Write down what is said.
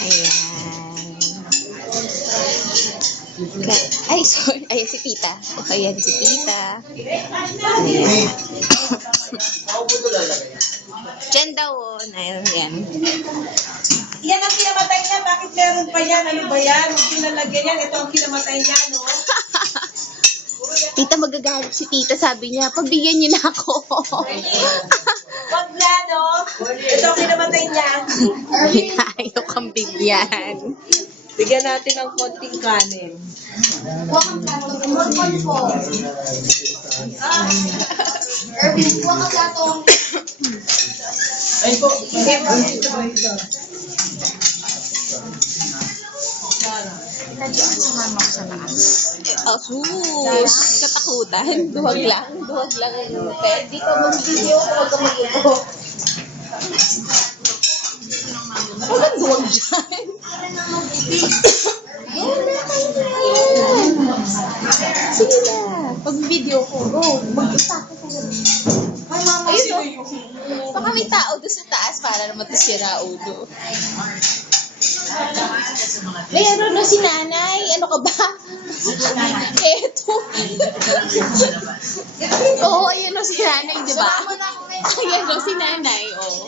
Ayan. Ay, sorry. Ayan si tita. O, ayan si tita. Ayan. Diyan daw, oh. Ayan. Yan ang kinamatay niya. Bakit meron pa yan? Ano ba yan? Ang pinalagyan yan. Ito ang kinamatay niya, no? Tita, magagalit si tita. Sabi niya, pagbigyan niyo na ako. Wag na, no? Ito ang kinamatay niya. Ayaw kang bigyan. Bigyan natin ng konting kanin. Huwag ang plato. Normal po. Erwin, huwag ang plato. Ay po. Sumama ko sa taas. Asus! Katakutan. Duwag lang. Duwag lang ang pet. Di ka mag-video ko. Huwag ka mag-video. Huwag ang duwag dyan. Sige na. Pag-video ko, go. Mag-isa ka talaga. Ay, mama. Ayun o. Baka may tao doon sa taas para naman ito sira ulo. May ano na si nanay? Ano ka ba? Eto. Oo, ayun o si nanay, di ba? Sumama na ako ngayon. Ayan o si nanay, oh.